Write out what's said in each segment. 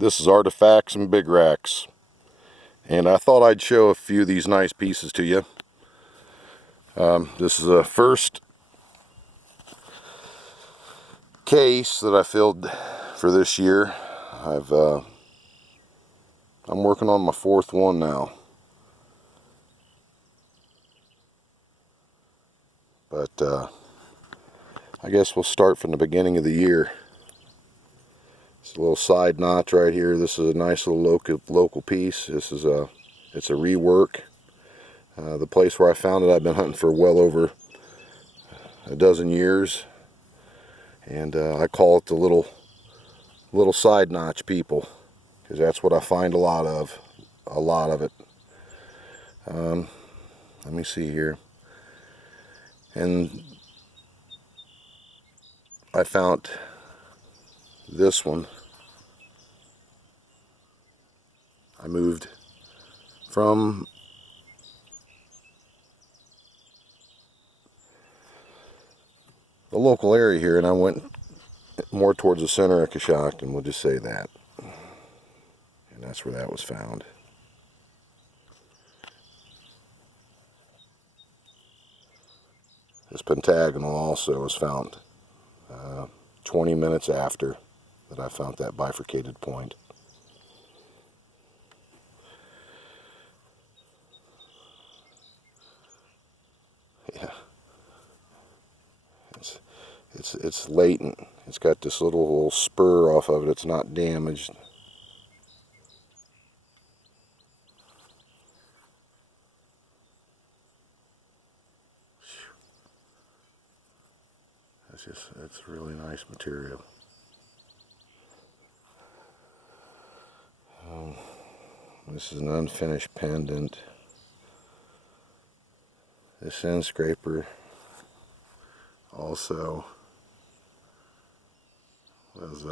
This is Artifacts and Big Racks, and I thought I'd show a few of these nice pieces to you. This is the first case that I filled for this year. I'm working on my fourth one now, but I guess we'll start from the beginning of the year. It's a little side notch right here. This is a nice little local piece. It's a rework. The place where I found it, I've been hunting for well over a dozen years, and I call it the little side notch people, because that's what I find a lot of it. Let me see here, and I found this one. I moved from the local area here, and I went more towards the center of Coshocton, we'll just say that. And that's where that was found. This pentagonal also was found 20 minutes after that I found that bifurcated point. Yeah, it's latent. It's got this little spur off of it. It's not damaged. It's really nice material. This is an unfinished pendant. This end scraper also was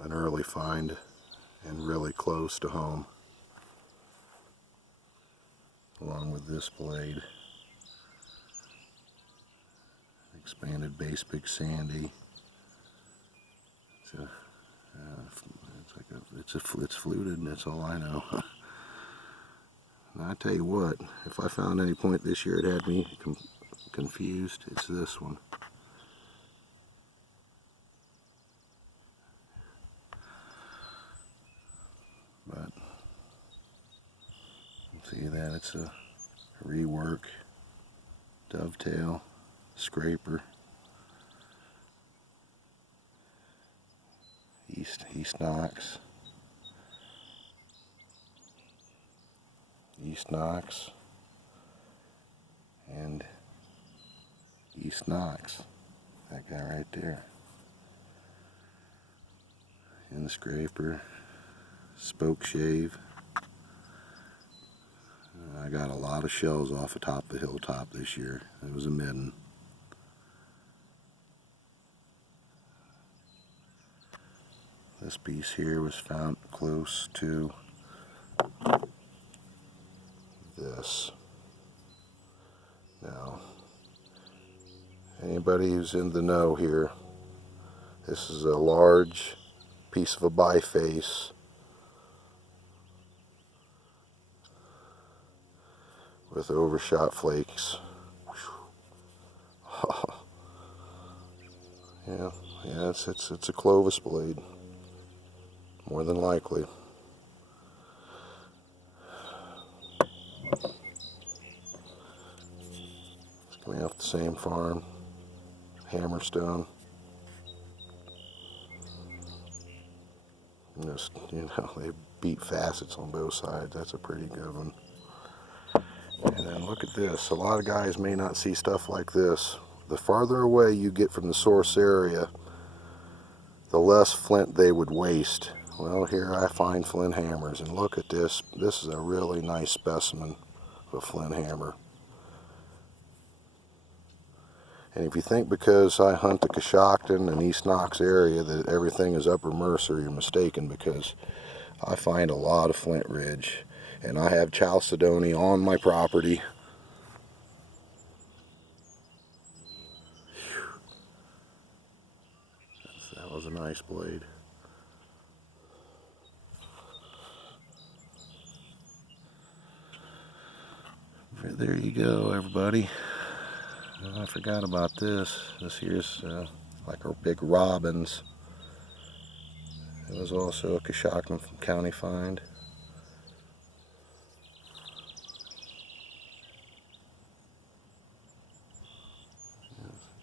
an early find and really close to home, along with this blade. Expanded base Big Sandy. It's fluted, and that's all I know. And I tell you what, if I found any point this year it had me confused, it's this one. But see that it's a rework, dovetail, scraper, East Knox, and East Knox. That guy right there. And the scraper, spoke shave. I got a lot of shells off the top of the hilltop this year. It was a midden. This piece here was found close to this. Now, anybody who's in the know here, this is a large piece of a biface with overshot flakes. Yeah, it's a Clovis blade, more than likely. It's coming off the same farm, Hammerstone. Just, they beat facets on both sides. That's a pretty good one. And then look at this. A lot of guys may not see stuff like this. The farther away you get from the source area, the less flint they would waste. Well, here I find flint hammers, and look at this. This is a really nice specimen of a flint hammer. And if you think because I hunt the Coshocton and East Knox area that everything is Upper Mercer, you're mistaken, because I find a lot of flint ridge, and I have chalcedony on my property. That was a nice blade. There you go, everybody. I forgot about this. This here's like our big robins. It was also a Coshocton County find.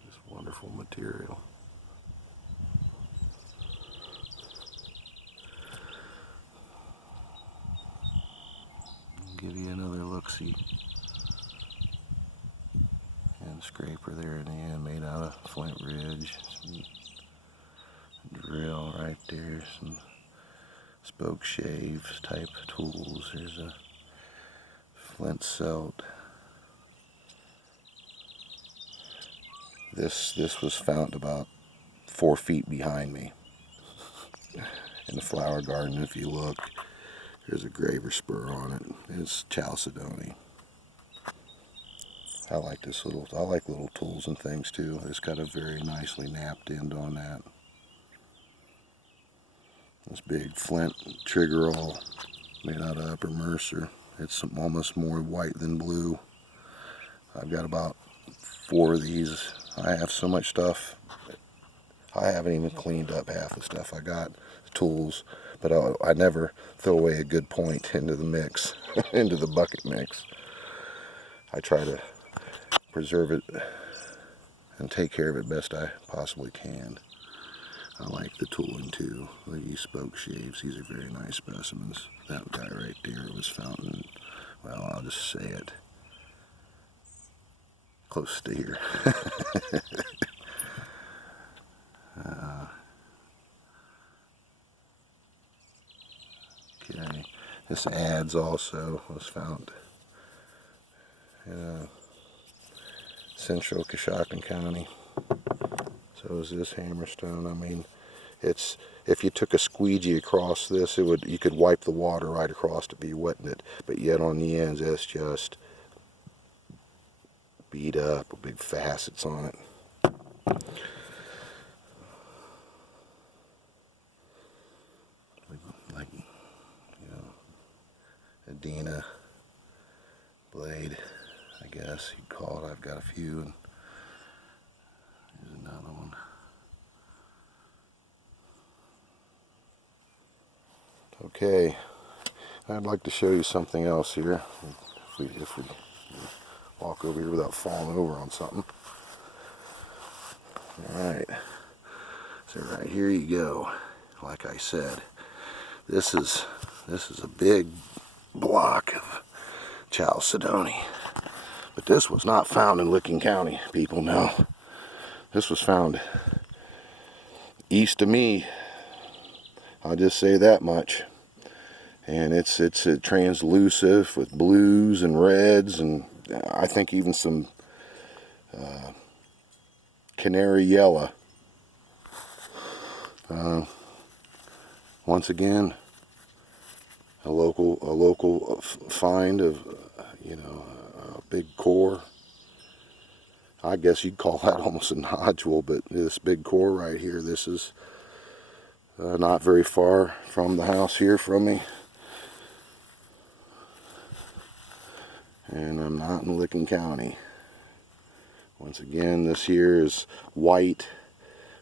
Just wonderful material. Give you another look-see. And scraper there in the end, made out of flint ridge. Some drill right there. Some spoke shave type tools. There's a flint celt. This was found about 4 feet behind me in the flower garden. If you look, there's a graver spur on it. It's chalcedony. I like little tools and things too. It's got a very nicely napped end on that. This big flint trigger awl made out of Upper Mercer. It's almost more white than blue. I've got about 4 of these. I have so much stuff. I haven't even cleaned up half the stuff I got. Tools, but I never throw away a good point into the mix, into the bucket mix. I try to preserve it and take care of it best I possibly can. I like the tooling too. These spoke shaves, these are very nice specimens. That guy right there was found in, well, I'll just say it, close to here. Okay, this adze also was found in central Coshocton County. So is this hammerstone. I mean, it's, if you took a squeegee across this, you could wipe the water right across to be wetting it. But yet on the ends, it's just beat up with big facets on it. Like, you know, Adena blade, I guess you'd call it. I've got a few, and here's another one. Okay, I'd like to show you something else here. If we walk over here without falling over on something. Alright, so right here you go. Like I said, this is a big block of chalcedony. But this was not found in Licking County, people know. This was found east of me. I'll just say that much. And it's a translucent with blues and reds, and I think even some canary yellow. Once again, a local find of a big core. I guess you'd call that almost a nodule, but this big core right here, this is not very far from the house here from me. And I'm not in Licking County. Once again, this here is white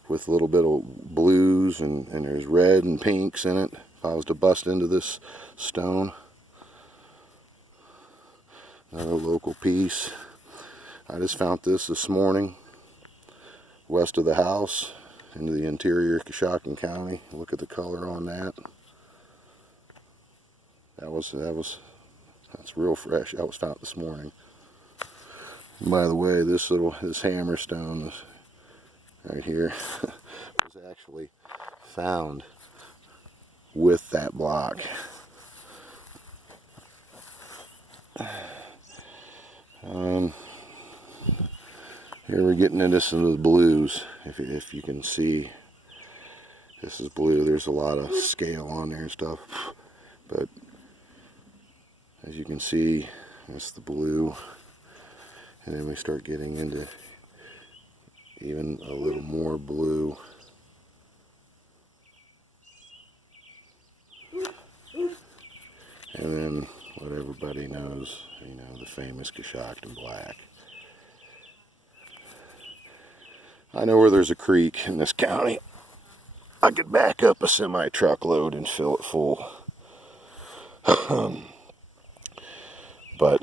with a little bit of blues, and there's red and pinks in it. If I was to bust into this stone. Another local piece. I just found this morning west of the house into the interior of Coshocton County. Look at the color on that. That's real fresh. That was found this morning. And by the way, this hammerstone right here was actually found with that block. Here we're getting into some of the blues. If you can see, this is blue. There's a lot of scale on there and stuff, but as you can see, that's the blue. And then we start getting into even a little more blue. And then whatever everybody knows, you know, the famous Coshocton Black. I know where there's a creek in this county. I could back up a semi-truckload and fill it full. But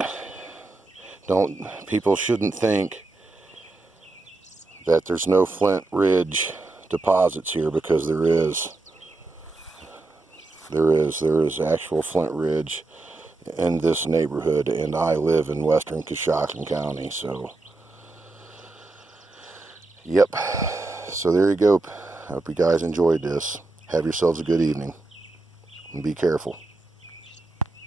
people shouldn't think that there's no Flint Ridge deposits here, because there is. There is actual Flint Ridge in this neighborhood, and I live in western Coshocton County, so yep. So there you go. I hope you guys enjoyed this. Have yourselves a good evening, and be careful.